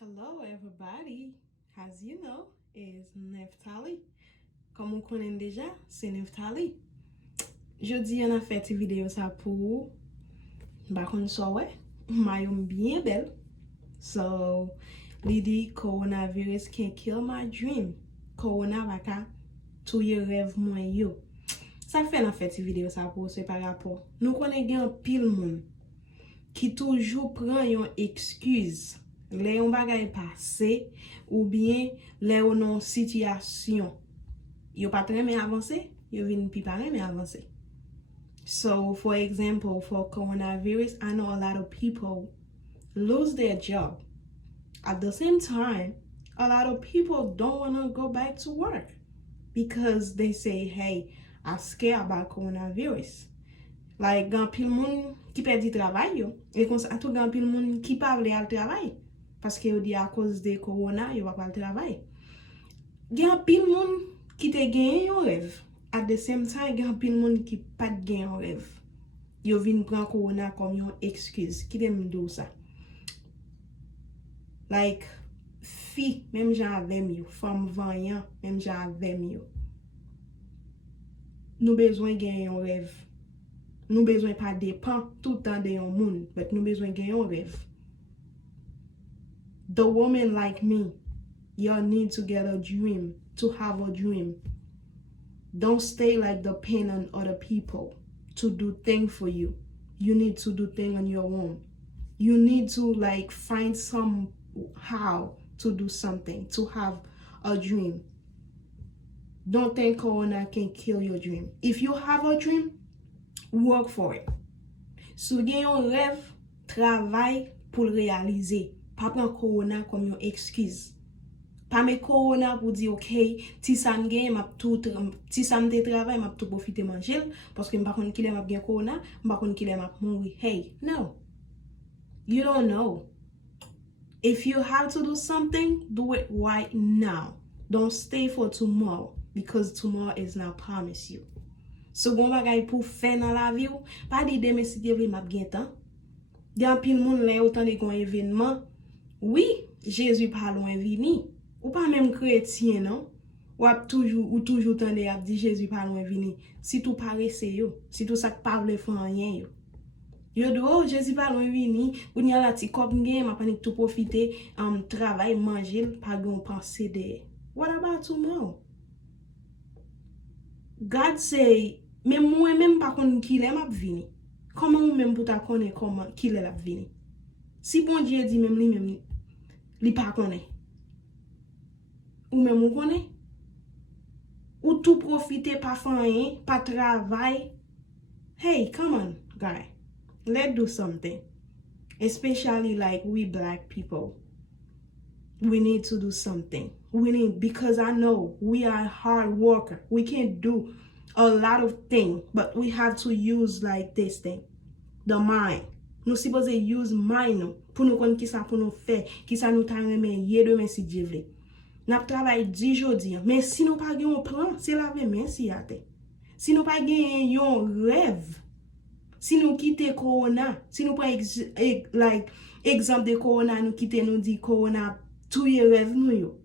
Hello, everybody. As you know, is Neftali. Comme on connaît déjà, c'est Neftali. Jeudi, on a fait une vidéo ça pour bakon sowe. Mayom bien belle. So, l'idée coronavirus can kill my dream. Corona baka touye rêve mwen yo. Ça fait on a fait une vidéo ça pour c'est par rapport. Nous connaît gen pile moun qui toujours prend yon excuse. Le yon bagay passé ou bien le yon non situation. Yo pas très bien avancé, yo vin pi pas bien avancé. So, for example, for coronavirus, I know a lot of people lose their job. At the same time, a lot of people don't want to go back to work because they say, hey, I'm scared about coronavirus. Like, gan pil moun ki perdi travail yo, et kon sa tou gan pil moun ki pa vle al travail. Parce que yo di à cause de corona, yo va pas travail. Gen pil moun ki te gen yon rêve. At the same time, gen pil moun ki pat gen yon rêve. Yo vin pran corona comme yon excuse. Ki dem do ça? Like, fi, même jan avem yo. Femme vanyan, même jan avem yo. Nou bezwen gen yon rêve. Nou bezwen pa depan tout temps de yon moun. But nou bezwen gen yon rêve. The woman like me, y'all need to get a dream, to have a dream. Don't stay like depend on other people to do things for you. You need to do things on your own. You need to like find some how to do something, to have a dream. Don't think corona can kill your dream. If you have a dream, work for it. So gen yon rêve, travail pour le réaliser. Pas prendre corona comme une excuse. Pas me corona pour dire OK, si ça m'gagne m'a tout si ça me travail m'a tout profiter manger parce que m'pa konn ki lè m'a gen corona, m'pa konn ki lè m'a mourir. Hey, no. You don't know. If you have to do something, do it right now. Don't stay for tomorrow because tomorrow is not promised you. So gon bagay pou fè nan la vie ou, pas di demain si Dieu veut m'a gen temps. Gen pile moun lè autant de gon événement. Oui, Jésus pas loin vini. Ou pas même chrétien non? Ou toujours tande ap di Jésus pas loin vini. Si tout paresse yo, si tout ça pas vle fè rien yo. Yo do oh, Jésus pas loin vini, ou n'y a la ti kop gen, m'a pas tout profiter travail manger, pas gon penser de. What about tomorrow? God say, même moi même pas konn ki lè m'a vini. Comment ou même pour ta connaître comment ki lè la vini? Si bon Dieu dit même li pas connaît. Ou même ou connaît? Ou tout profiter pas faire rien, pas travail. Hey, come on, guy. Let's do something. Especially like we black people. We need to do something. Because I know we are hard worker. We can do a lot of things, but we have to use like this thing. The mind. Nous supposons use mind pour nous connaître qui ça pour nous faire, qui ça nous t'a remen hier demain si Dieu veut. N'a travail 10 jours dire, mais si nous pas un plan, c'est la même si à te. Si nous pas gen un rêve, si nous quitter corona, si nous pas like exemple de corona nous quitter nous dit corona tout y rêve nous yo.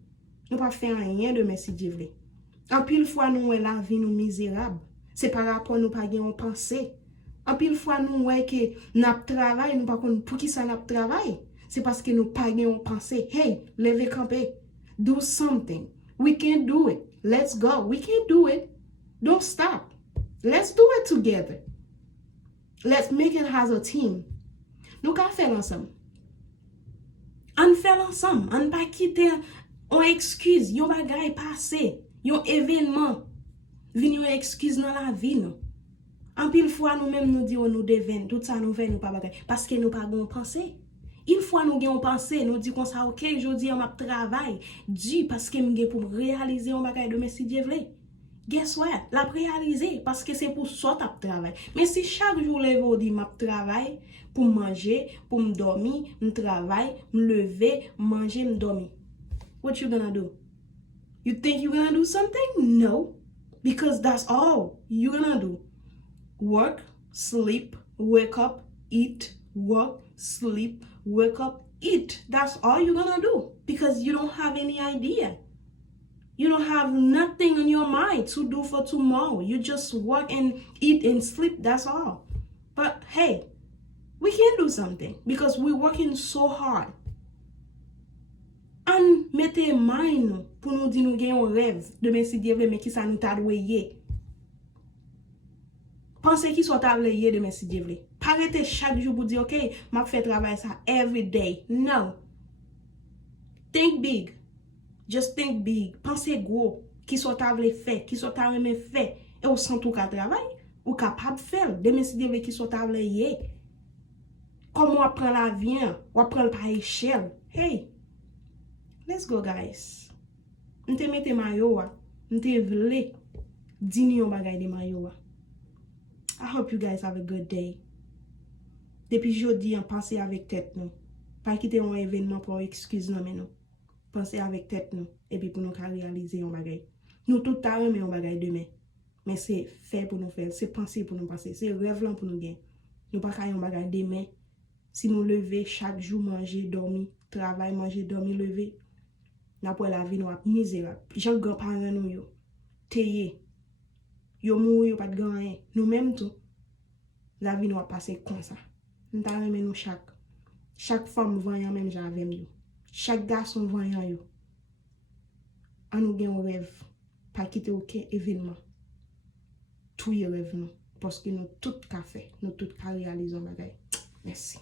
Nous pas faire rien demain si Dieu veut. En pile fois nous la vie nous misérable, c'est par rapport nous pas gen pensée. En pile fois nous ouais que n'a travail nous pas connait pour qui ça n'a travail c'est parce que nous pas gain penser hey levez camper do something we can do it let's go we can do it don't stop let's do it together let's make it as a team nous ka faire ensemble on pas quitter on excuse yon bagay passé yon événement vinn yon excuse dans la vie non. En pile fois nous-mêmes nous disons nous devons tout ça nous fait nous pas bagay parce que nous pas gon pensée. Une fois nous gagne pensée nous dit comme ça OK, jodi on m'a travail dit parce que m'gè pour réaliser un bagay de si Dieu veut. Guess what? La réaliser parce que c'est pour ça t'a travail. Mais si chaque jour lever ou dit m'a travail pour manger, pour me dormir, me travail, me lever, manger, me dormir. What you gonna do? You think you gonna do something? No. Because that's all you gonna do. Work, sleep, wake up, eat, work, sleep, wake up, eat. That's all you're gonna do because you don't have any idea. You don't have nothing in your mind to do for tomorrow. You just work and eat and sleep. That's all. But hey, we can do something because we're working so hard. An mette mind nou pour nous dire nous gen un rêve demain si Dieu veut mais qui ça nous t'a doué. Pensez qui soit t'a doué demain si Dieu veut. Pas arrêter chaque jour pour dire OK, m'a fait travail ça every day. No. Think big. Just think big. Pensez gros. Qui soit t'a voulu faire, qui soit t'a aimé faire et ou sans tout ka travail, ou capable faire demain si Dieu veut qui soit t'a doué. Comment on prend la vie, on prend par échelle. Hey. Let's go, guys. Nte mette mayo wa. Nte vle dini yon bagay de mayo wa. I hope you guys have a good day. Depuis jodi, pensez avec tête nous. Pas quitter un événement pour excuse non mais non. Pensez avec tête nous et puis pour nous réaliser un bagay. Nous tout à l'heure mais un bagay demain. Mais c'est fait pour nous faire, c'est penser pour nous penser, c'est rêve pour nous gagner. Nous pas un bagay demain. Si nous lever chaque jour manger, dormir, travail, manger, dormir, lever. Après la vie nous a misérable. Jean grand-parents nous yo teye. Yo mou yo pas de grand nous même tout. La vie nous a passé comme ça. Nous t'a remen nous chaque femme voyant même j'avais yo. Chaque garçon voyant yo. On nous gen un rêve pas quitter aucun événement. Tout y rêve nous parce que nous tout qu'a fait, nous tout qu'a réaliser bagay. Merci.